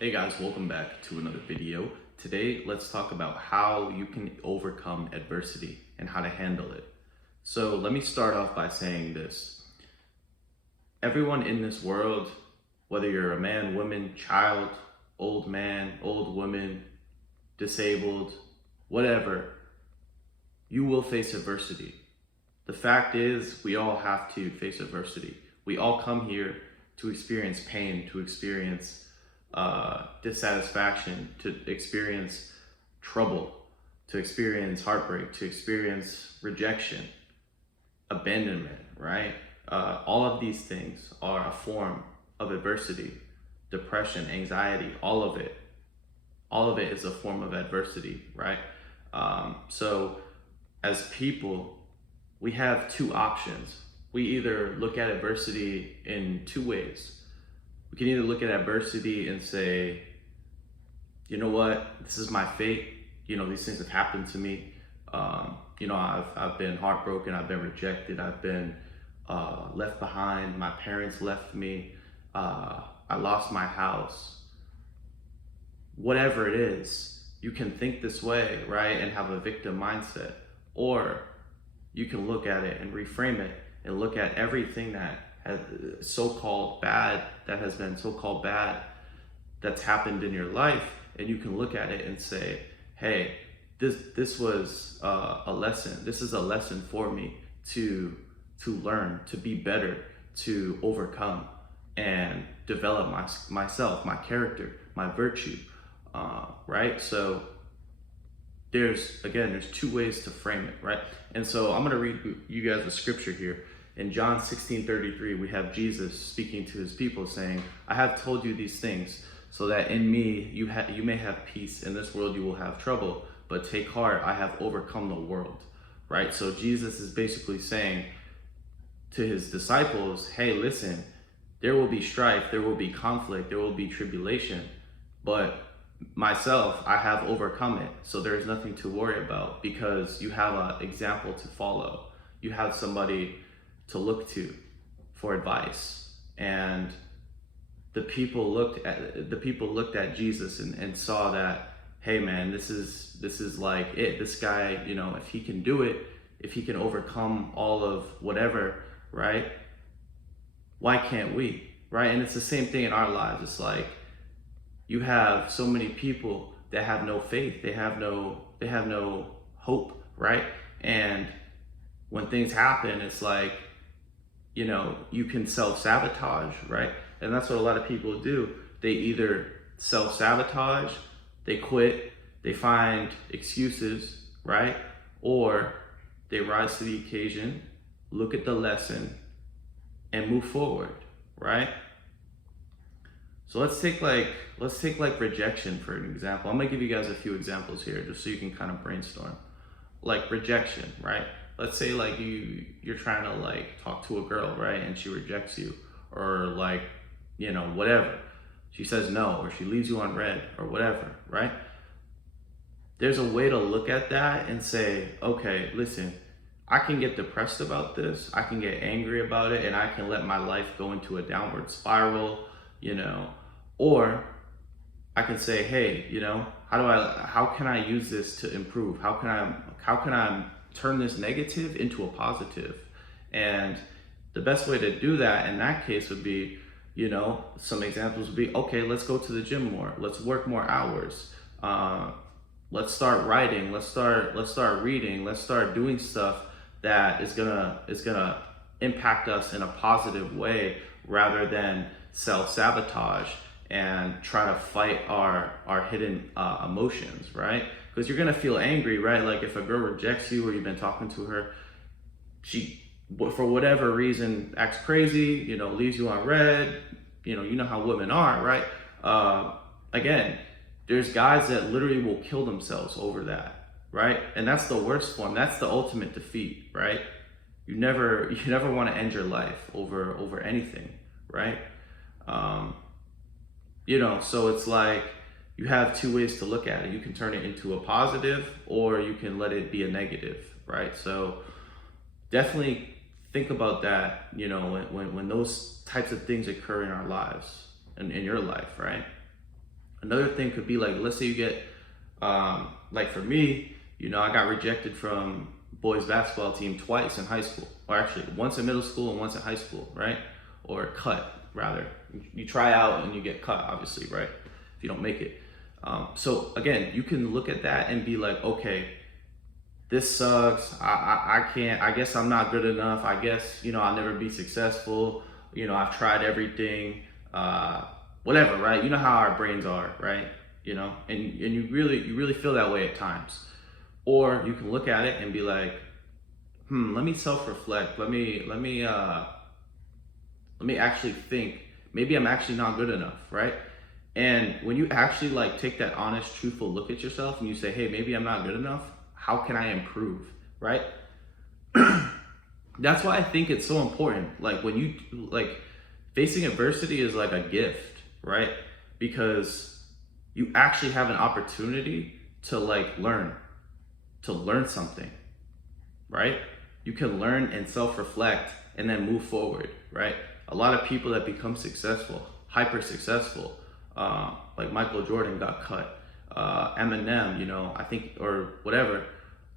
Hey guys, welcome back to another video. Today, let's talk about how you can overcome adversity and how to handle it. So let me start off by saying this. Everyone in this world, whether you're a man, woman, child, old man, old woman, disabled, whatever, you will face adversity. The fact is, we all have to face adversity. We all come here to experience pain, to experience dissatisfaction, to experience trouble, to experience heartbreak, to experience rejection, abandonment, right? All of these things are a form of adversity, depression, anxiety, all of it is a form of adversity, right? So as people, we have two options. We either look at adversity in two ways. We can either look at adversity and say, you know what, this is my fate. These things have happened to me. I've been heartbroken. I've been rejected. I've been left behind. My parents left me. I lost my house. Whatever it is, you can think this way, right? And have a victim mindset. Or you can look at it and reframe it and look at everything that has so-called bad, that has been so-called bad, that's happened in your life, and you can look at it and say, hey, this was a lesson. This is a lesson for me to learn, to be better, to overcome and develop myself, my character, my virtue, right? So there's two ways to frame it, right? And so I'm going to read you guys a scripture here. In John 16:33, we have Jesus speaking to his people saying, I have told you these things so that in me you may have peace. In this world you will have trouble, but take heart, I have overcome the world, right? So Jesus is basically saying to his disciples, hey, listen, there will be strife, there will be conflict, there will be tribulation, but myself, I have overcome it. So there's nothing to worry about because you have an example to follow. You have somebody to look to for advice. And the people looked at Jesus and saw that, hey man, this is like it. This guy, if he can do it, if he can overcome all of whatever, right? Why can't we? Right? And it's the same thing in our lives. It's like you have so many people that have no faith. They have no hope, right? And when things happen, it's like, you can self-sabotage, right? And that's what a lot of people do. They either self-sabotage, they quit, they find excuses, right? Or they rise to the occasion, look at the lesson, and move forward, right? So let's take like rejection for an example. I'm gonna give you guys a few examples here just so you can kind of brainstorm. Like rejection, right? Let's say like you're trying to like talk to a girl, right? And she rejects you, or like, whatever. She says no, or she leaves you on red, or whatever, right? There's a way to look at that and say, okay, listen, I can get depressed about this, I can get angry about it, and I can let my life go into a downward spiral, or I can say, hey, how can I use this to improve? How can I turn this negative into a positive? And the best way to do that in that case would be, some examples would be, okay, let's go to the gym more, let's work more hours, let's start writing, let's start reading, let's start doing stuff that is gonna impact us in a positive way rather than self-sabotage and try to fight our hidden emotions, right? Because you're gonna feel angry, right? Like if a girl rejects you or you've been talking to her, she for whatever reason acts crazy, leaves you on red, you know how women are, right? Again, there's guys that literally will kill themselves over that, right? And that's the worst form. That's the ultimate defeat, right? You never want to end your life over anything, right? So it's like you have two ways to look at it. You can turn it into a positive or you can let it be a negative, right? So definitely think about that, when those types of things occur in our lives and in your life, right? Another thing could be like, let's say you get, like for me, you know, I got rejected from boys basketball team twice in high school, or actually once in middle school and once in high school, right? Or cut rather. You try out and you get cut, obviously, right? If you don't make it. So again, you can look at that and be like, okay, this sucks. I can't, I guess I'm not good enough. I guess, you know, I'll never be successful. You know, I've tried everything, whatever, right? You know how our brains are, right? You know, and you really feel that way at times. Or you can look at it and be like, let me self-reflect. Let me actually think, maybe I'm actually not good enough, right? And when you actually like take that honest, truthful look at yourself and you say, hey, maybe I'm not good enough. How can I improve, right? That's why I think it's so important. Like when you like facing adversity is like a gift, right? Because you actually have an opportunity to like to learn something, right? You can learn and self-reflect and then move forward, right? A lot of people that become successful, hyper successful, like Michael Jordan got cut, Eminem, you know, I think, or whatever,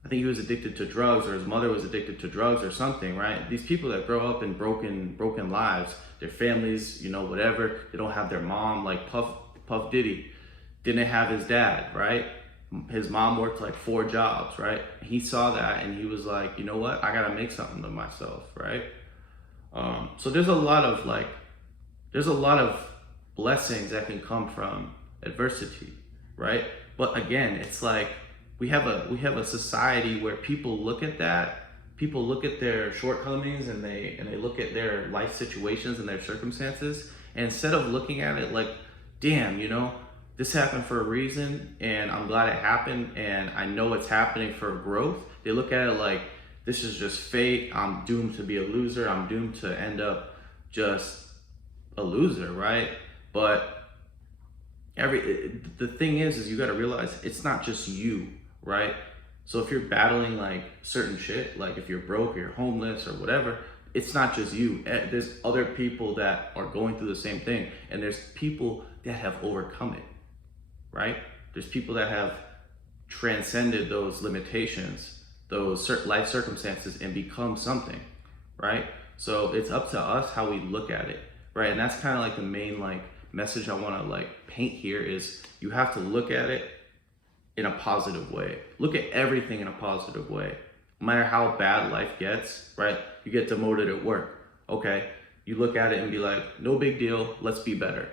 I think he was addicted to drugs, or his mother was addicted to drugs or something, right? These people that grow up in broken lives, their families, you know, whatever, they don't have their mom, like Puff Diddy didn't have his dad, right? His mom worked like 4 jobs, right? He saw that and he was like, you know what? I gotta make something of myself, right? So there's a lot of blessings that can come from adversity, right? But again, it's like we have a society where people look at their shortcomings and they look at their life situations and their circumstances, and instead of looking at it like, damn, you know, this happened for a reason and I'm glad it happened and I know it's happening for growth, they look at it like, this is just fate, I'm doomed to be a loser, I'm doomed to end up just a loser, right? But the thing is you got to realize it's not just you, right? So if you're battling like certain shit, like if you're broke or you're homeless or whatever, it's not just you. There's other people that are going through the same thing, and there's people that have overcome it, right? There's people that have transcended those limitations, those life circumstances, and become something, right? So it's up to us how we look at it, right? And that's kind of like the main like message I want to like paint here is you have to look at it in a positive way. Look at everything in a positive way. No matter how bad life gets, right? You get demoted at work. Okay, you look at it and be like, no big deal, let's be better,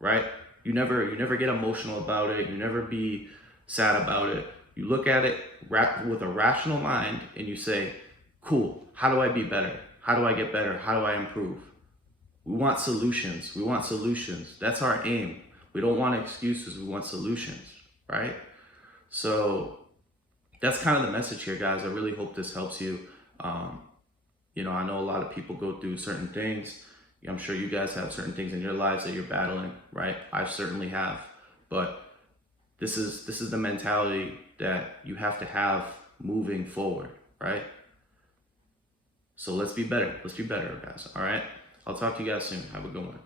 right? You never get emotional about it. You never be sad about it. You look at it with a rational mind and you say, cool, how do I be better? How do I get better? How do I improve? We want solutions. We want solutions. That's our aim. We don't want excuses. We want solutions, right? So that's kind of the message here, guys. I really hope this helps you. You know, I know a lot of people go through certain things. I'm sure you guys have certain things in your lives that you're battling, right? I certainly have. But this is the mentality that you have to have moving forward, right? So let's be better. Let's be better, guys. All right? I'll talk to you guys soon. Have a good one.